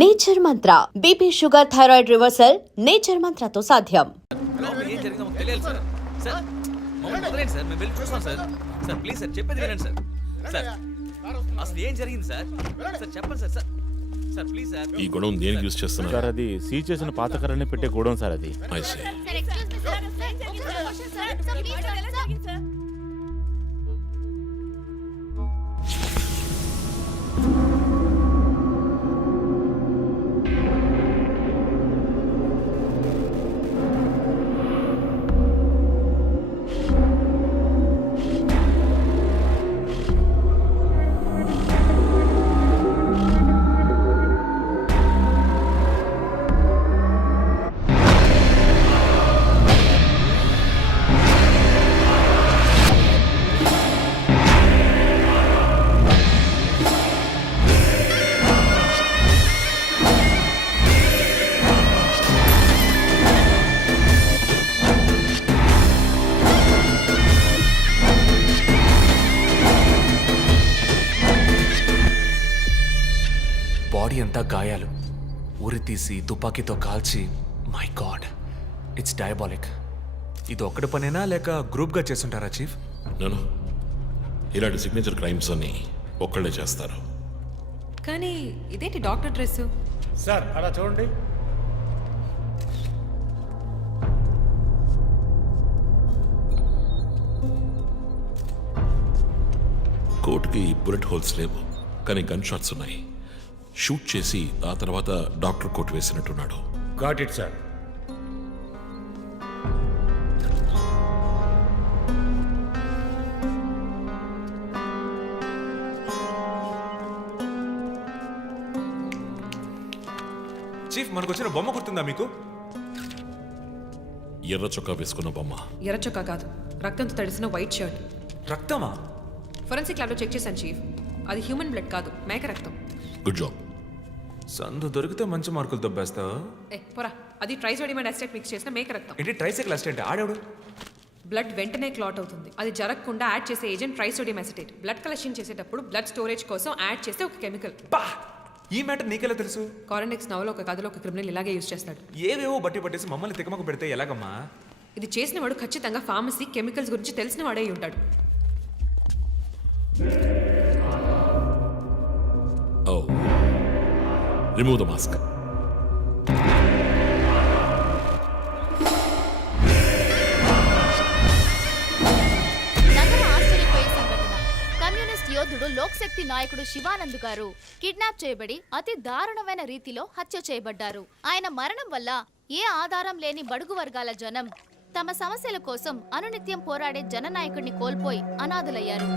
Nature Mantra BP sugar thyroid reversal nature మంత్రతో సాధ్యం. ఏం జరిగిందో మాకు తెలియాలి సార్. సార్ మమ్మల్ని వదిలేండి సార్, మేము వెళ్ళి చూస్తాం సార్. సార్ ప్లీజ్ సార్, చెప్పేది వినండి సార్. సార్ అసలు ఏం జరిగింది సార్? సార్ చెప్పండి sir. Sir sir please sir. ఈ గొడవ దేనికి యూజ్ చేస్తున్నారు సార్? అది సీజ్ చేసిన పాత కర్రని పెట్టే గోడౌన్ సార్. అది I see. బాడీ అంతా గాయాలు, ఉరి తీసి తుపాకీతో కాల్చి. My God, it's diabolic. ఇది ఒక్కడి పనేనా లేక గ్రూప్గా చేస్తుంటారా చీఫ్? నేను ఇలాంటి సిగ్నేచర్ క్రైమ్స్ అన్ని ఒక్కళ్ళే చేస్తారు. కానీ ఇదేంటి డాక్టర్ డ్రెస్? సార్ అలా చూడండి. కోట్కి బుల్లెట్ హోల్స్ లేవు, కానీ గన్ షాట్స్ ఉన్నాయి. షూట్ చేసి ఆ తర్వాత డాక్టర్ కోట్ వేసినట్టున్నాడు. Got it sir. చీఫ్, మనకు వచ్చిన బొమ్మ గుర్తుందా మీకు? ఎర్ర చొక్కా వేసుకున్న బొమ్మ. ఎర్ర చొక్కా కాదు, రక్తంతో తడిసిన వైట్ షర్ట్. రక్తమా? ఫోరెన్సిక్ ల్యాబ్లో చెక్ చేశాను చీఫ్. అది హ్యూమన్ బ్లడ్ కాదు, మేక రక్తం. Good job. సందు దొరికితే మంచి మార్కులు దొబ్బేస్తావా? పోరా, అది ట్రైసోడియం అండ్ అసిటేట్ మిక్స్ చేసిన మేక రక్తం. ఏంటి ట్రైసైకిల్ అసిస్టెంట్? ఆడేవాడు. బ్లడ్ వెంటనే క్లాట్ అవుతుంది. అది జరగకుండా యాడ్ చేసే agent trisodium acetate. Blood collection చేసేటప్పుడు బ్లడ్ స్టోరేజ్ కోసం యాడ్ చేసే ఒక కెమికల్. పా! ఈ మ్యాటర్ నీకెలా తెలుసు? కారెండెక్స్ నవలో ఒక కథలో ఒక క్రిమినల్ ఇలాగే యూజ్ చేస్తాడు. ఏవేవో బట్టి పట్టేసి మమ్మల్ని తికమక పెడితే ఎలాగమ్మా? ఇది చేసిన వాడు ఖచ్చితంగా ఫార్మసీ కెమికల్స్ గురించి తెలిసిన వాడే ఉంటాడు. ఓ, రిమూవ్ ద మాస్క్. యోధుడు లోక్శక్తి నాయకుడు శివానంద్ గారు కిడ్నాప్ చేయబడి అతి దారుణమైన రీతిలో హత్య చేయబడ్డారు. ఆయన మరణం వల్ల ఏ ఆధారం లేని బడుగు వర్గాల జనం తమ సమస్యల కోసం అనునిత్యం పోరాడే జననాయకుడిని కోల్పోయి అనాథులయ్యారు.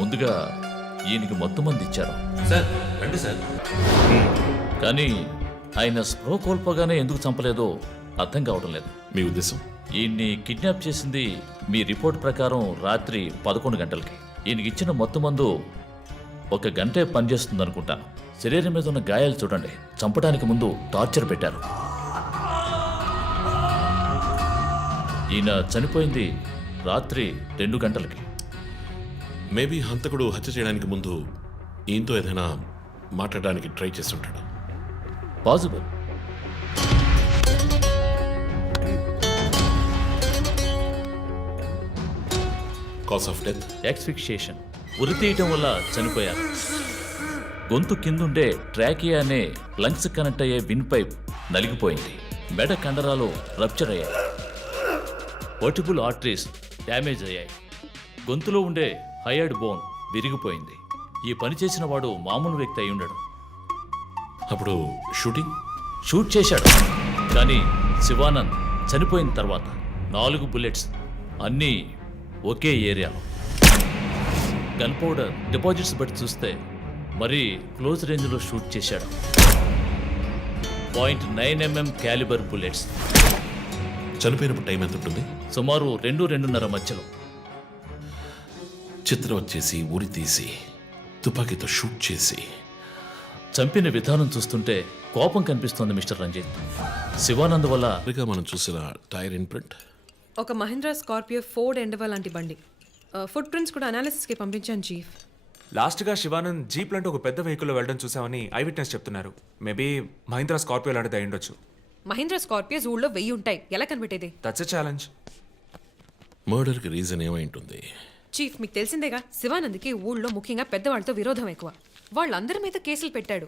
ముందుగా ఈయనకి మొత్తం మంది ఇచ్చారు సార్ రండి సార్. కానీ ఆయన స్పృహ కోల్పోగానే ఎందుకు చంపలేదో అర్థం కావడం లేదు. మీ ఉద్దేశం? ఈయన్ని కిడ్నాప్ చేసింది మీ రిపోర్ట్ ప్రకారం రాత్రి 11 గంటలకి. ఈయనకి ఇచ్చిన మొత్తం మందు 1 గంటే పనిచేస్తుంది అనుకుంటాను. శరీరం మీద ఉన్న గాయాలు చూడండి. చంపడానికి ముందు టార్చర్ పెట్టారు. ఈయన చనిపోయింది రాత్రి 2 గంటలకి. మేబీ హంతకుడు హత్య చేయడానికి ముందు ఈయనతో ఏదైనా మాట్లాడడానికి ట్రై చేసి ఉంటాడు. Possible. Cause of death? Asphyxiation. ఉరి తీయటం వల్ల చనిపోయారు. గొంతు కిందుండే ట్రాకియా అనే లంగ్స్ కనెక్ట్ అయ్యే విన్ పైప్ నలిగిపోయింది. మెడ కండరాలు రప్చర్ అయ్యాయి. వర్టిబుల్ ఆర్టరీస్ డ్యామేజ్ అయ్యాయి. గొంతులో ఉండే హయర్డ్ బోన్ విరిగిపోయింది. ఈ పని చేసిన వాడు మామూలు వ్యక్తి అయి ఉండడు. అప్పుడు షూట్ చేశాడు. కానీ శివానంద్ చనిపోయిన తర్వాత 4 బుల్లెట్స్, అన్నీ ఒకే ఏరియాలో. గన్ పౌడర్ డిపాజిట్స్ బట్టి చూస్తే మరీ క్లోజ్ రేంజ్లో షూట్ చేశాడు. 0.9 mm క్యాలిబర్ బుల్లెట్స్. చనిపోయినప్పుడు టైం ఎంత ఉంటుంది? సుమారు 2-2:30 మధ్యలో. చిత్రం వచ్చేసి ఉరి తీసి తుపాకీతో షూట్ చేసి చంపిన విధానం చూస్తుంటే కోపం కనిపిస్తోంది మిస్టర్ రంజిత్. శివానంద్ వల్ల మనం చూసిన టైర్ ఇంప్రింట్, ఒక మహీంద్రా స్కార్పియో ఫోర్డ్ ఎండవా లాంటి బండి. ఫుట్ ప్రింట్స్ కూడా అనాలిసిస్కి పంపించాను చీఫ్. లాస్ట్గా శివానంద్ జీప్ లాంటి ఒక పెద్ద వెహికల్లో వెళ్ళడం చూసామని ఐ విట్నెస్ చెప్తున్నారు. మేబీ మహీంద్రా స్కార్పియో లాంటిది అయి ఉండొచ్చు. మహీంద్రా స్కార్పియోస్ ఊళ్ళో 1000 ఉంటాయి, ఎలా కనిపెట్టేది? That's a challenge. మర్డర్కి రీజన్ ఏమై ఉంటుంది? చీఫ్, మీకు తెలిసిందేగా, శివానంద్కి ఊళ్ళో ముఖ్యంగా పెద్దవాళ్ళతో విరోధం ఎక్కువ. వాళ్ళందరి మీద కేసులు పెట్టాడు.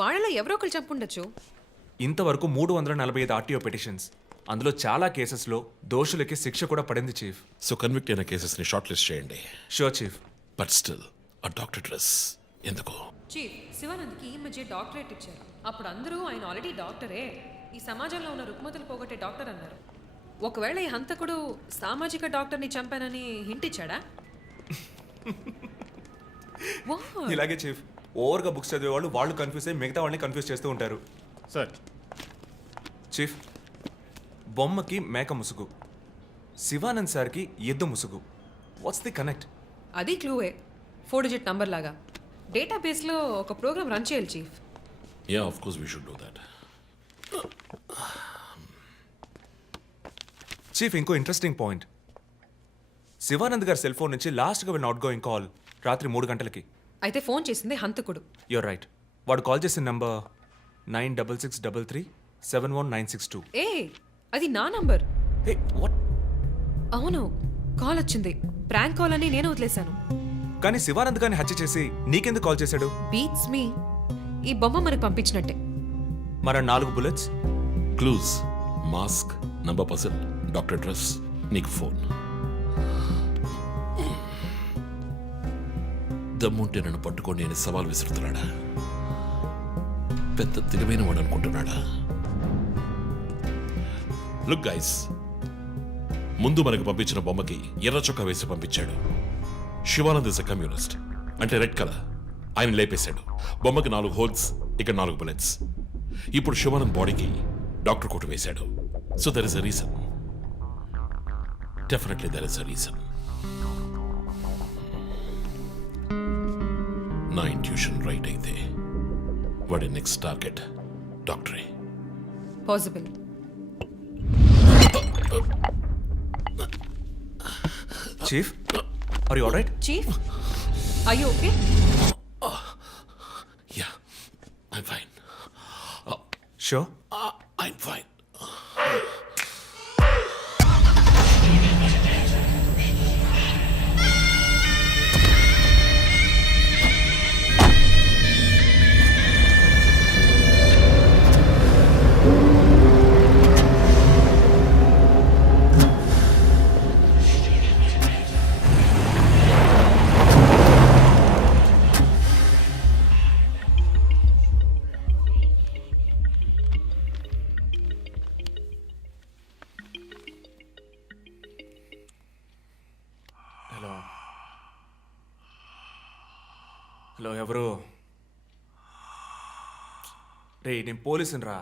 వాళ్ళలో ఎవరో ఒకరు చంపుండొచ్చు. ఇంతవరకు 345 ఆర్టీఓ పిటిషన్స్, అందులో చాలా కేసెస్లో దోషులకి శిక్ష కూడా పడింది చీఫ్. సో కన్విక్ట్ అయిన కేసెస్ని షార్ట్ లిస్ట్ చేయండి. Sure chief. బట్ స్టిల్ ఆ డాక్టర్ డ్రెస్ ఎందుకు? చీఫ్, శివానంద్కి ఈ మధ్య డాక్టరేట్ ఇచ్చారు. అప్పుడు అందరూ ఆయన ఆల్రెడీ డాక్టరే, ఈ సమాజంలో ఉన్న రుగ్మతలు పోగొట్టే డాక్టర్ అన్నారు. ఒకవేళ ఈ హంతకుడు సామాజిక డాక్టర్ని చంపానని హింట్ ఇచ్చాడా? What? ఇలాగే చీఫ్, ఓవర్గా బుక్స్ చదివేవాళ్ళు వాళ్ళు కన్ఫ్యూజ్ అయ్యి మిగతా వాళ్ళని కన్ఫ్యూజ్ చేస్తూ ఉంటారు. సార్ చీఫ్, బొమ్మకి మేక ముసుగు, శివానంద్ సార్కి ఎద్దు ముసుగు. What's the connect? అది క్లూవే, 4 డిజిట్ నంబర్ లాగా. డేటాబేస్లో ఒక ప్రోగ్రామ్ రన్ చేయాలి chief. Yeah of course we should do that. Chief, ఇంకో ఇంట్రెస్టింగ్ పాయింట్. శివానంద్ గారి సెల్ ఫోన్ నుంచి లాస్ట్గా వెళ్ళిన అవుట్ గోయింగ్ కాల్ రాత్రి 3 గంటలకి. అయితే ఫోన్ చేసింది హంతకుడు. You're right. వాడు కాల్ చేసిన నంబర్ 9663371962. ఏ, అది నా నంబర్. Hey what? అవును, కాల్ వచ్చింది. ప్రాంక్ కాల్ అని నేను వదిలేశాను. కానీ శివానంద్ గారిని హత్య చేసి నీకెందుకు కాల్ చేశాడు? బీట్స్ మీ. ఈ బొమ్మ మనకు పంపించినట్టే. మన 4 bullets, clues, mask, number person, doctor dress, నీకు ఫోన్. దమ్ముంటే నన్ను పట్టుకోండి అని సవాల్ విసురుతున్నాడా? పెద్ద తెలివైన వాడు అనుకుంటున్నాడా? లుక్ గైస్, ముందు మనకు పంపించిన బొమ్మకి ఎర్ర చొక్కా వేసి పంపించాడు. శివానంద్ ఇస్ అ కమ్యూనిస్ట్, అంటే రెడ్ కలర్. ఆయన లేపేశాడు. బొమ్మకి 4 హోల్స్, ఇక్కడ 4 బుల్లెట్స్. ఇప్పుడు శివానంద్ బాడీకి డాక్టర్ కోట్ వేశాడు. So there is a reason. Definitely there is a reason. నా ఇంట్యూషన్ రైట్ అయితే వాడి నెక్స్ట్ టార్గెట్ డాక్టరే. Possible. Chief, are you alright? Chief, are you okay? Ya, I'm fine. Sure. I'm fine. Hello, ఎవరు? Ray, నేను పోలీసుని రా.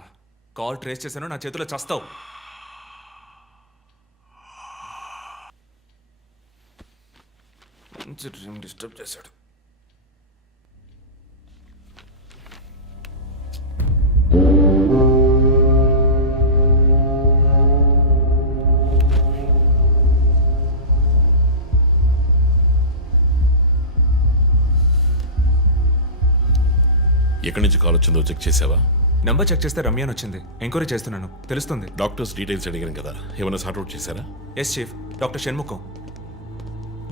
Call trace చేశాను, నా చేతిలో చస్తావు. మంచి డ్రీమ్ డిస్టర్బ్ చేశాడు. ఎక్కడి నుంచి కాల్ వచ్చిందో చెక్ చేసావా? నెంబర్ చెక్ చేస్తే రమ్య అని వచ్చింది. ఎంక్వైరీ చేస్తున్నాను, తెలుస్తుంది. డాక్టర్స్ డీటెయిల్స్ అడిగాను కదా, ఏమైనా సార్ట్అవుట్ చేశారా? Yes chief, doctor Shanmukham.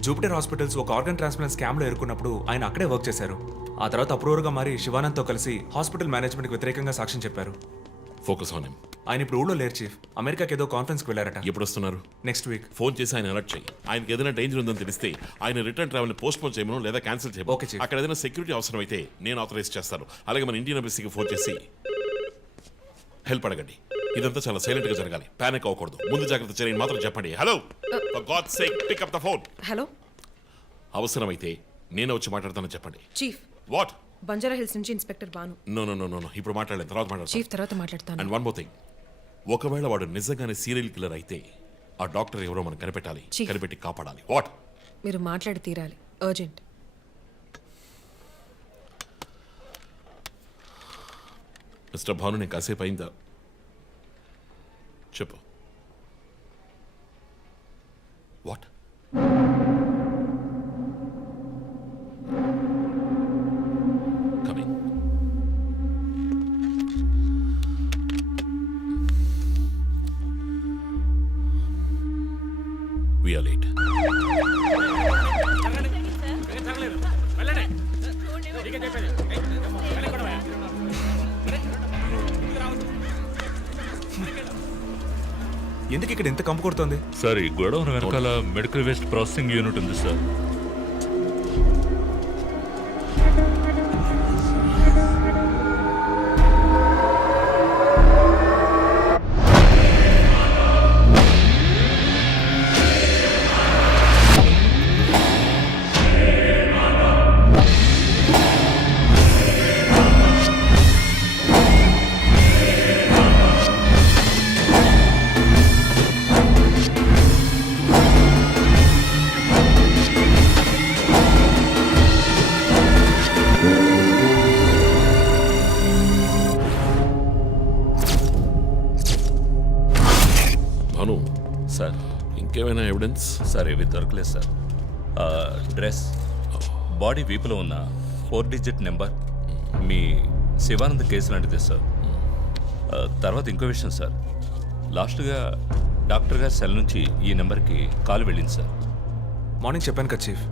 Jupiter hospitals ఒక ఆర్గన్ ట్రాన్స్ప్లాంట్ స్కామ్లో ఎరుకున్నప్పుడు ఆయన అక్కడే వర్క్ చేశారు. ఆ తర్వాత అప్రూవర్గా మారి శివానంద్తో కలిసి హాస్పిటల్ మేనేజ్మెంట్కి వ్యతిరేకంగా సాక్ష్యం చెప్పారు. Focus on him. ఆయన ఇప్పుడు ఊళ్ళో లేరు చీఫ్, అమెరికాకి ఏదో కాన్ఫరెన్స్కి వెళ్ళారట. ఎప్పుడు వస్తున్నారు? Next week. ఫోన్ చేసి ఆయన అలర్ట్ చేయి. ఆయనకి ఏదైనా డేంజర్ ఉందని తెలిస్తే ఆయన రిటర్న్ ట్రావెల్ పోస్ట్ పోన్ చేయమను లేదా క్యాన్సిల్ చేయమను. Okay, chief. అక్కడ ఏదైనా సెక్యూరిటీ అవసరం అయితే నేను ఆథరైజ్ చేస్తాను. అలాగే మన ఇండియన్ ఎంబసీకి ఫోన్ చేసి హెల్ప్ అడగండి. ఇదంతా చాలా సైలెంట్ గా జరగాలి, పానిక్ అవ్వకూడదు. ముందు జాగ్రత్త చర్యని మాత్రం చెప్పండి. Hello, for god's sake pick up the phone. Hello. అవసరమైతే నేను వచ్చి మాట్లాడతానని చెప్పండి. Chief, what? బంజారా హిల్స్ నుంచి inspector Banu. No no no no no, ఇప్పుడు మాట్లాడలేదు, తర్వాత మాట్లాడతాను. చీఫ్, తర్వాత మాట్లాడతాను. అండ్ వన్ మోర్ థింగ్, ఒకవేళ వాడు నిజంగానే సీరియల్ కిల్లర్ అయితే ఆ డాక్టర్ ఎవరో మనం కనిపెట్టాలి, Chief. కనిపెట్టి కాపాడాలి. వాట్? మీరు మాట్లాడి తీరాలి, అర్జెంట్. మిస్టర్ భాను, నేను కాసేపు అయిందా? చెప్పు. వాట్? ఎందుకు ఇక్కడ ఎంత కంపు కొడుతోంది? సార్ ఈ గొడవ వెనకాల మెడికల్ వేస్ట్ ప్రాసెసింగ్ యూనిట్ ఉంది సార్. భాను, సార్ ఇంకేమైనా ఎవిడెన్స్? సార్ ఇవి దొరకలేదు సార్. డ్రెస్, బాడీ వీపులో ఉన్న 4 డిజిట్ నెంబర్ మీ శివానంద్ కేసు లాంటిదే సార్. తర్వాత ఇంకో విషయం సార్, లాస్ట్గా డాక్టర్ గారి సెల్ నుంచి ఈ నెంబర్కి కాల్ వెళ్ళింది సార్. మార్నింగ్ చెప్పాను కదా చీఫ్.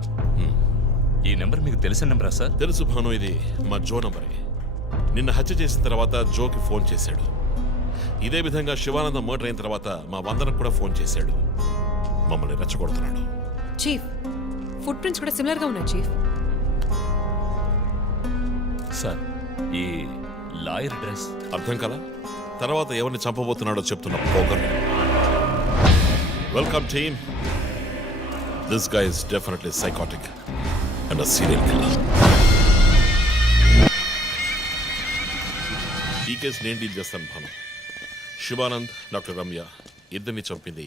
ఈ నెంబర్ మీకు తెలిసిన నెంబరా సార్? తెలుసు భాను, ఇది మా జో నంబరే. నిన్న హత్య చేసిన తర్వాత జోకి ఫోన్ చేశాడు. ఇదే విధంగా శివానందం మర్డర్ అయిన తర్వాత మా వందనకు కూడా ఫోన్ చేశాడు. మమ్మల్ని రెచ్చగొడుతున్నాడు. చీఫ్, ఫుట్ ప్రింట్స్ కూడా సిమిలర్గా ఉన్నాయి చీఫ్. సార్ ఈ లాయర్ డ్రెస్ అర్థం కదా? తర్వాత ఎవరిని చంపబోతున్నాడో చెప్తున్న poker. Welcome team. This guy is definitely psychotic and a serial killer. ఈ కేసు నేను డీల్ చేస్తాను భాను. శివానంద్, డాక్టర్ రమ్య ఇద్దరిని చంపింది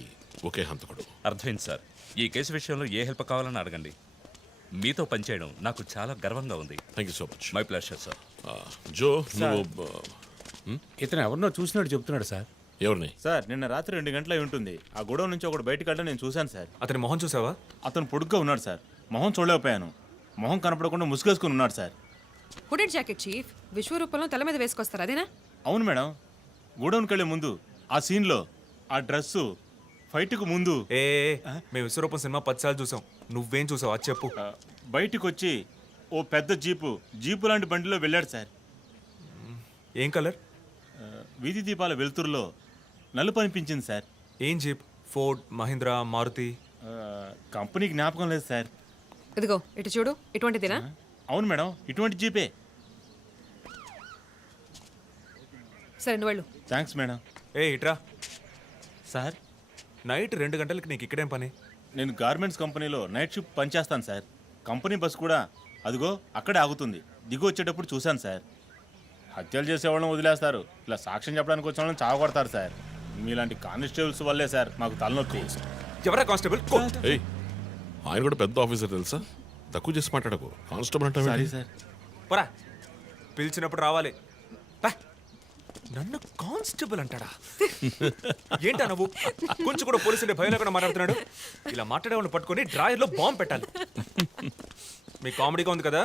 ఒకే హంతకుడు. అర్థమైంది సార్. ఈ కేసు విషయంలో ఏ హెల్ప్ కావాలని అడగండి. మీతో పనిచేయడం నాకు చాలా గర్వంగా ఉంది. Thank you so much. My pleasure sir. Jo, నువ్వు ఇతను ఎవరినో చూసినట్టు చెప్తున్నాడు సార్. ఎవరిని? సార్ నిన్న రాత్రి 2 గంటలై ఉంటుంది. ఆ గొడవ నుంచి ఒకటి బయటకు వెళ్ళడం నేను చూశాను సార్. అతని మొహం చూసావా? అతను పొడుగ్గా ఉన్నాడు సార్. మొహం చూడలేకపోయాను. మొహం కనపడకుండా ముసుగేసుకుని ఉన్నాడు సార్. హుడెడ్ జాకెట్ చీఫ్, విశ్వరూపంలో తల మీద వేసుకొస్తారు అదేనా? అవును మేడం. గోడౌన్కి వెళ్ళే ముందు ఆ సీన్లో ఆ డ్రెస్సు ఫైట్కు ముందు మేము విశ్వరూపం సినిమా 10 సార్లు చూసాం. నువ్వేం చూసావు అది చెప్పు. బయటికి వచ్చి ఓ పెద్ద జీపు లాంటి బండిలో వెళ్ళాడు సార్. ఏం కలర్? వీధి దీపాల వెలుతురులో నలుపు అనిపించింది సార్. ఏం jeep? Ford, Mahindra, Maruti? Company జ్ఞాపకం లేదు సార్. ఇదిగో ఇటు చూడు, ఇటువంటిదేనా? అవును మేడం, ఇటువంటి జీపే. సరే నువ్వు వెళ్ళు. Thanks madam. ఇట్రా. సార్ నైట్ 2 గంటలకి నీకు ఇక్కడేం పని? నేను గార్మెంట్స్ కంపెనీలో నైట్ షిఫ్ట్ పనిచేస్తాను సార్. కంపెనీ బస్ కూడా అదిగో అక్కడే ఆగుతుంది. దిగు వచ్చేటప్పుడు చూశాను సార్. హత్యలు చేసేవాళ్ళని వదిలేస్తారు, ఇలా సాక్ష్యం చెప్పడానికి వచ్చిన వాళ్ళని చావగొడతారు సార్. మీలాంటి కానిస్టేబుల్స్ వల్లే సార్ మాకు తలనొప్పి. ఎవరా కానిస్టేబుల్? ఏయ్, ఆయన కూడా పెద్ద ఆఫీసర్ తెలుసా? తక్కువ చేసి మాట్లాడకు. కానిస్టేబుల్ సారీ అంటే సార్. పోరా, పిలిచినప్పుడు రావాలి. పా. నన్ను కానిస్టేబుల్ అంటాడా? ఏంటా నువ్వు? కొంచెం కూడా పోలీసుంటే భయం లేకుండా మాట్లాడుతున్నాడు. ఇలా మాట్లాడే వాళ్ళని పట్టుకొని డ్రాయర్లో బాంబు పెట్టాలి. మీ కామెడీగా ఉంది కదా?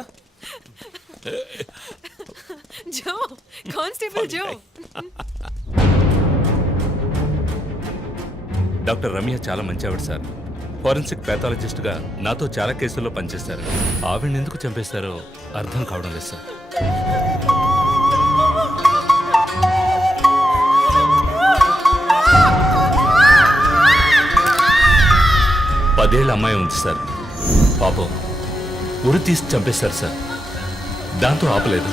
జో, కానిస్టేబుల్ జో. డాక్టర్ రమ్య చాలా మంచి ఆవిడ సార్. ఫోరెన్సిక్ ప్యాథాలజిస్ట్గా నాతో చాలా కేసుల్లో పనిచేశారు. ఆవిడని ఎందుకు చంపేశారో అర్థం కావడం లేదు సార్. పదేళ్ళ అమ్మాయి ఉంది సార్. పాపం ఉరి తీసి చంపేశారు సార్. దాంతో ఆపలేదు.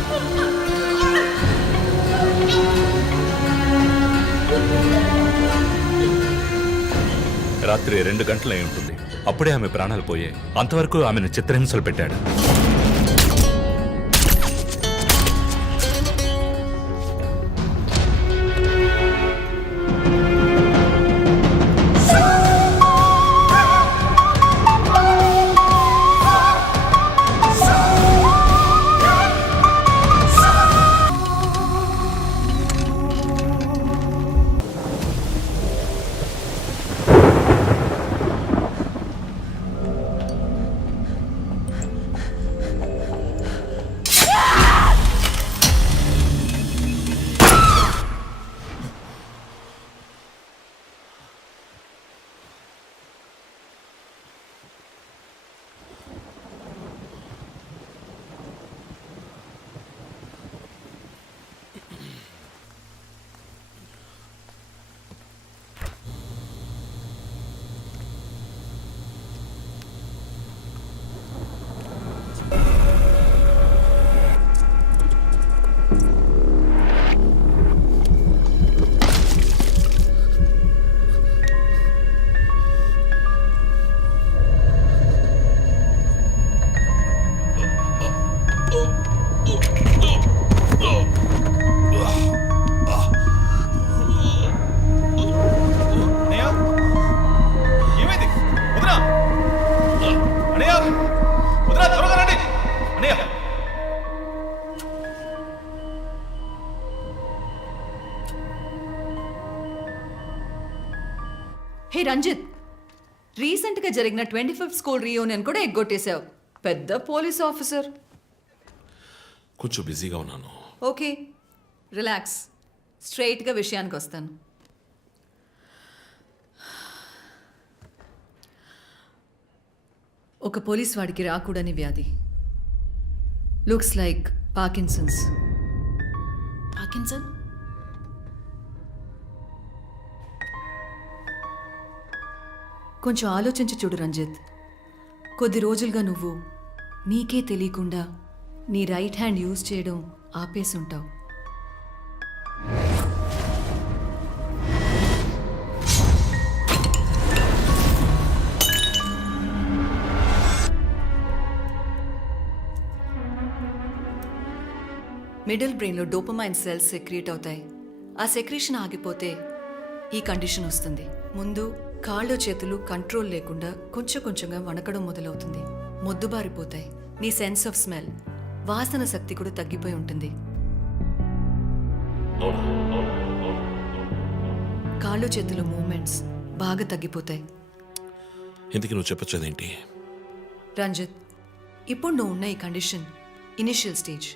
రాత్రి 2 గంటలై ఉంటుంది. అప్పుడే ఆమె ప్రాణాలు పోయాయి. అంతవరకు ఆమెను చిత్రహింసలు పెట్టాడు. హే రంజిత్, రీసెంట్గా జరిగిన 25th స్కూల్ రీయూనియన్ కూడా ఎగ్గొట్టేశావు. పెద్ద పోలీస్ ఆఫీసర్. కొంచెం బిజీగా ఉన్నాను. Okay, relax. స్ట్రైట్గా విషయానికి వస్తాను. ఒక పోలీస్ వాడికి రాకూడని వ్యాధి. Looks like Parkinson's. పార్కిన్సన్? కొంచెం ఆలోచించి చూడు రంజిత్. కొద్ది రోజులుగా నువ్వు నీకే తెలియకుండా నీ రైట్ హ్యాండ్ యూజ్ చేయడం ఆపేసి ఉంటావు. మిడిల్ బ్రెయిన్లో డోపమైన్ సెల్స్ సెక్రియేట్ అవుతాయి. ఆ సెక్రేషన్ ఆగిపోతే ఈ కండిషన్ వస్తుంది. ముందు కాళ్ళు చేతులు కంట్రోల్ లేకుండా కొంచెం కొంచెంగా వణకడం మొదలవుతుంది. మొద్దుబారిపోతాయి. నీ సెన్స్ ఆఫ్ స్మెల్, వాసన శక్తి కూడా తగ్గిపోయి ఉంటుంది. కాళ్ళు చేతులు మూమెంట్స్ బాగా తగ్గిపోతాయి. ఇందుకు నువ్వు చెప్పొచ్చేదేంటి? రంజిత్, ఇప్పుడు నువ్వు ఉన్న ఈ కండిషన్ ఇనిషియల్ స్టేజ్.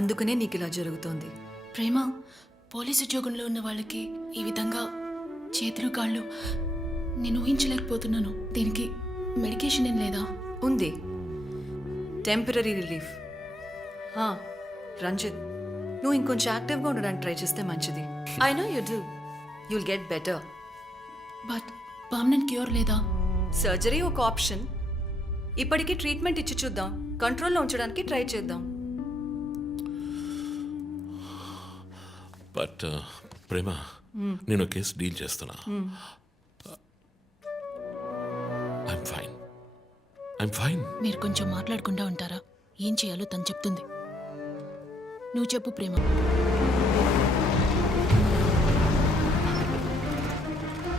అందుకనే నీకు ఇలా జరుగుతోంది. ప్రేమ, పోలీసు ఉద్యోగంలో ఉన్న వాళ్ళకి ఈ విధంగా చేతులు కాళ్ళు నేను ఊహించలేకపోతున్నాను. దీనికి మెడికేషన్ ఏం లేదా? ఉంది, టెంపరీ రిలీఫ్. రంజిత్, నువ్వు ఇంకొంచెం యాక్టివ్గా ఉండడానికి ట్రై చేస్తే మంచిది. I know you do. You'll get better. But permanent cure లేదా? సర్జరీ ఒక ఆప్షన్. ఇప్పటికీ ట్రీట్మెంట్ ఇచ్చి చూద్దాం. కంట్రోల్లో ఉంచడానికి ట్రై చేద్దాం. బట్ ప్రేమ, నేను కేసు డీల్ చేస్తున్నా. I'm fine. మీరు కొంచెం మాట్లాడకుండా ఉంటారా? ఏం చేయాలో తను చెప్తుంది. నువ్వు చెప్పు ప్రేమ.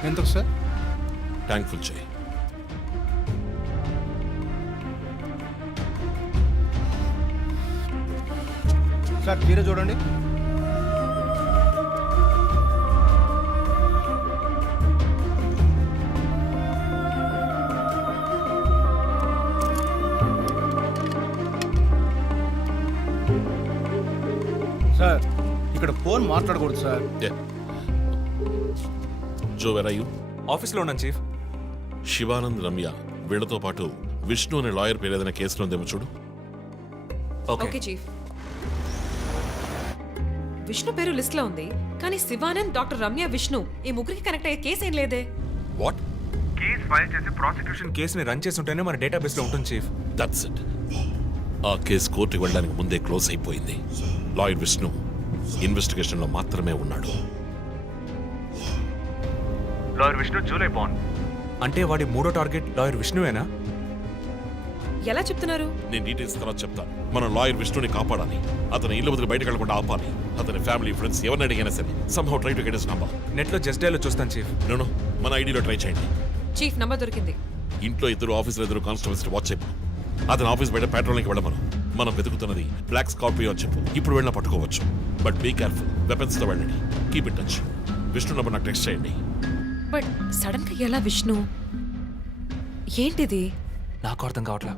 ఎందుకు సార్? థ్యాంక్ఫుల్ చేయి. సార్ మీరే చూడండి. సార్ ఇక్కడ ఫోన్ మాట్లాడకూడదు sir. Joe, where are you? ఆఫీస్లో ఉన్నాను చీఫ్. శివానంద్, రమ్య వీళ్లతో పాటు విష్ణు అనే లాయర్ పేరు ఏదైనా కేసులో ఉందేమో చూడు. Okay chief. విష్ణు పేరు లిస్ట్ లో ఉంది, కానీ శివానంద్, డాక్టర్ రమ్య, విష్ణు ఈ ముగ్గురికి కనెక్ట్ అయ్యే కేసు ఏం లేదే. వాట్? కేసు ఫైల్ చేసి ప్రాసిక్యూషన్ కేసుని రన్ చేసి ఉంటేనే మన డేటాబేస్ లో ఉంటుంది చీఫ్. That's it. ఆ కేసు కోర్టుకి వెళ్ళడానికి ముందే క్లోజ్ అయిపోయింది. లాయర్ విష్ణు ఇన్వెస్టిగేషన్ లో మాత్రమే ఉన్నాడు. లాయర్ విష్ణు జూలై బాండ్ అంటే వాడి మూడో టార్గెట్ లాయర్ విష్ణువేనా? ఎలా చెప్తున్నారు? నేను డీటెయిల్స్ తర్వాత చెప్తాను. మనం లాయర్ విష్ణుని కాపాడాలి. అతని ఇల్లు వదిలి బయటకు వెళ్లకుండా ఆపాలి. అతని ఫ్యామిలీ, ఫ్రెండ్స్ ఎవరిని అడిగినా సరే somehow try to get his number. Net లో జస్ట్ డైల్ చూస్తాను చీఫ్. నేను మన ఐడిలో ట్రై చేయండి. చీఫ్ నంబర్ దొరికింది. ఇంట్లో ఇద్దరు, ఆఫీసులో ఇద్దరు కానిస్టేబుల్స్ వాచ్ చెప్పు. అతని ఆఫీస్ బయట పెట్రోలింగ్కి వెళ్ళమను. మనం వెతుకుతున్నది బ్లాక్ స్కార్పియో అని చెప్పు. ఇప్పుడు వెళ్ళినా పట్టుకోవచ్చు. But be careful. వెపన్స్ తో వెళ్ళండి. Keep it touch. Vishnu number నాకు టెక్స్ట్ చేయండి. బట్ సడన్ గా ఎలా విష్ణు? ఏంటిది? నాకు అర్థం కావట్లా.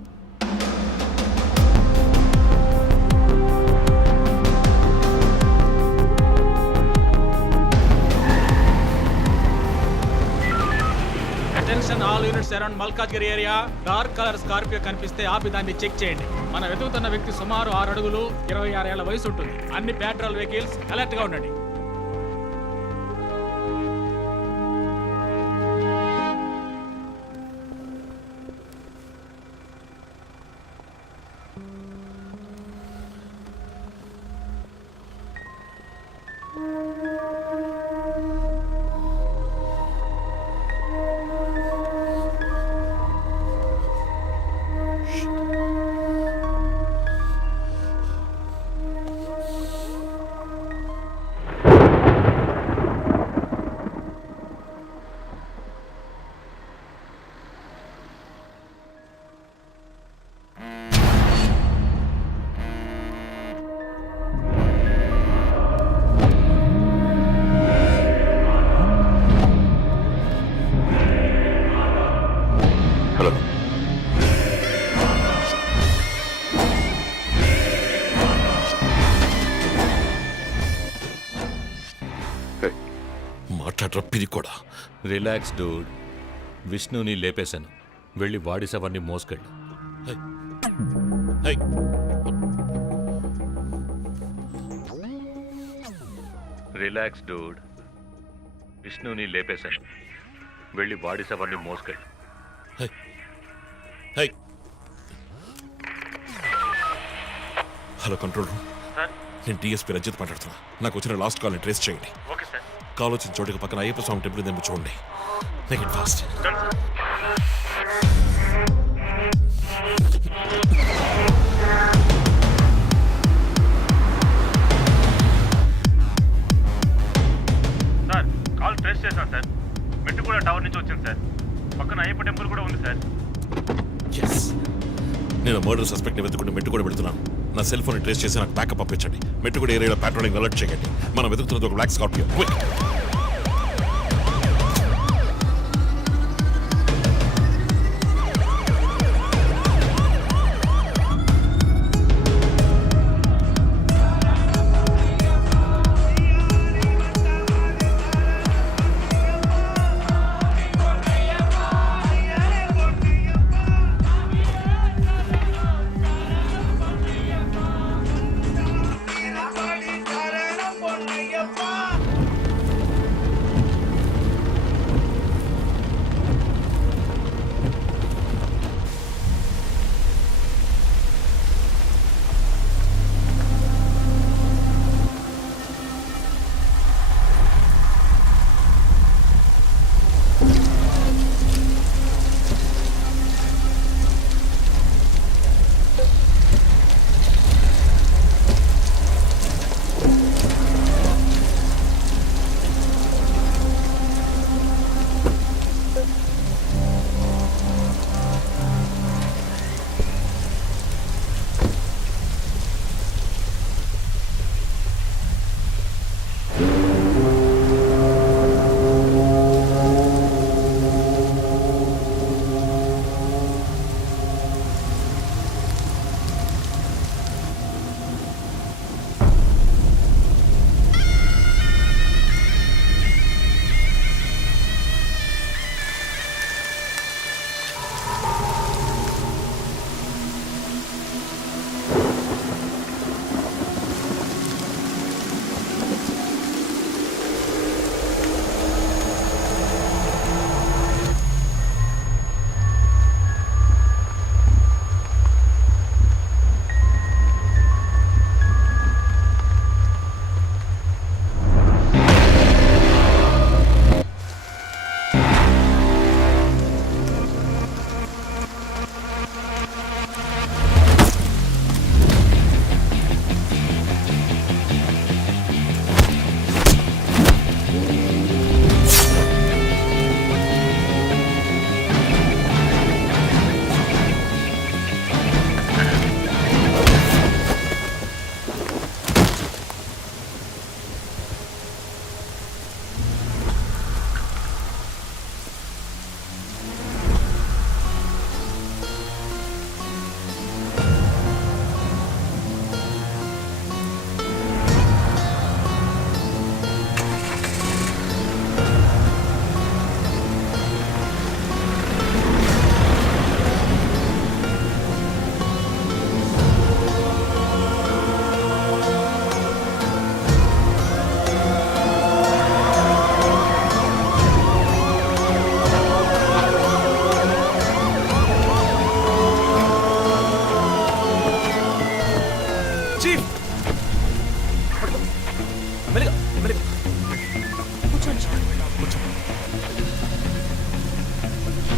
Attention all units around Malkajgiri area. Dark colour Scorpio కనిపిస్తే ఆపి దాన్ని చెక్ చేయండి. మనం వెతుకుతున్న వ్యక్తి సుమారు 6 అడుగులు 26 ఏళ్ల వయసు ఉంటుంది. అన్ని పెట్రోల్ వెహికల్స్ అలర్ట్ గా ఉండండి. ఏంట్రా పిరి కూడా? Relax dude. విష్ణుని లేపేశాను. వెళ్ళి బాడీ సవర్ని మోసుకెళ్ళు. హై. హై. Relax dude. విష్ణుని లేపేశాను. వెళ్ళి బాడీ సవర్ని మోసుకెళ్ళు. Hi. Hi. Hello control room. నేను డిఎస్పీ రంజిత్ మాట్లాడుతున్నా. నాకు వచ్చిన లాస్ట్ కాల్ని ట్రేస్ చేయండి. కాల్ వచ్చిన చోటుకి పక్కన అయ్యప్ప స్వామి టెంపుల్ ఉందేమో చూడండి. Make it fast. Sir call trace చేశాను సార్. మెట్టు కూడా టవర్ నుంచి వచ్చింది సార్. పక్కన అయ్యప్ప టెంపుల్ కూడా ఉంది సార్. ఎస్, నేను మర్డర్ సస్పెక్ట్ని వెతుకుంటూ మెట్టు కూడా పెడుతున్నాను. నా సెల్ ఫోన్ ట్రేస్ చేసి నాకు బ్యాకప్ పంపించండి. మెట్టు కూడా ఏరియాలో పెట్రోలింగ్ అలర్ట్ చేయండి. మనం వెతుకుతున్నది ఒక black Scorpio. Quick.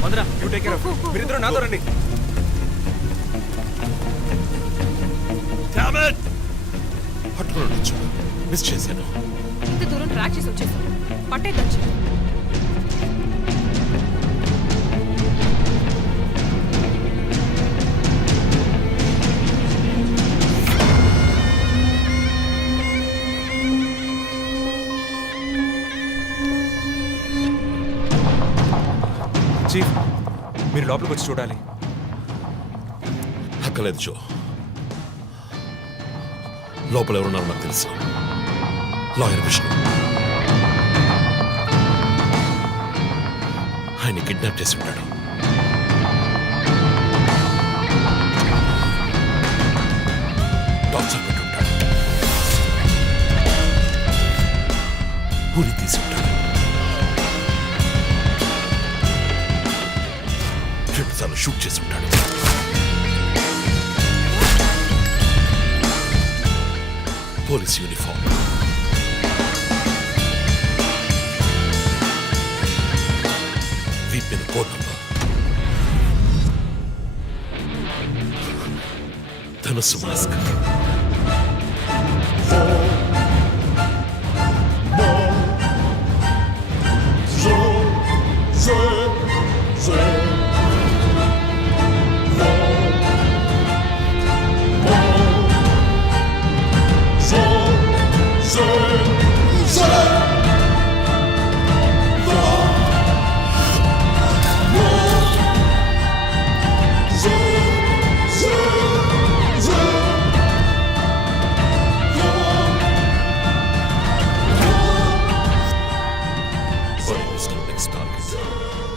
Mandara you take care of. మీరిద్దరూ నాతో రండి. పట్టుకుని మిస్ చేశాను. ఇంత దూరం ట్రాక్ చేసి వచ్చేసాం. పట్టేదొచ్చి చీఫ్ మీరు లోపలికి వచ్చి చూడాలి. అక్కలేదు జో. లోపల ఎవరున్నారో నాకు తెలుసు. లాయర్ విష్ణు. కిడ్నాప్ చేసి ఉంటాడు. టార్చర్ పెట్టి ఉంటాడు. ఊరి తీసి ఉంటాడు. 2 సార్లు షూట్ చేసి ఉంటాడు. పోలీస్ యూనిఫామ్, వీపిన కోడ్ నంబర్, ధనుసు మాస్క్. Next target.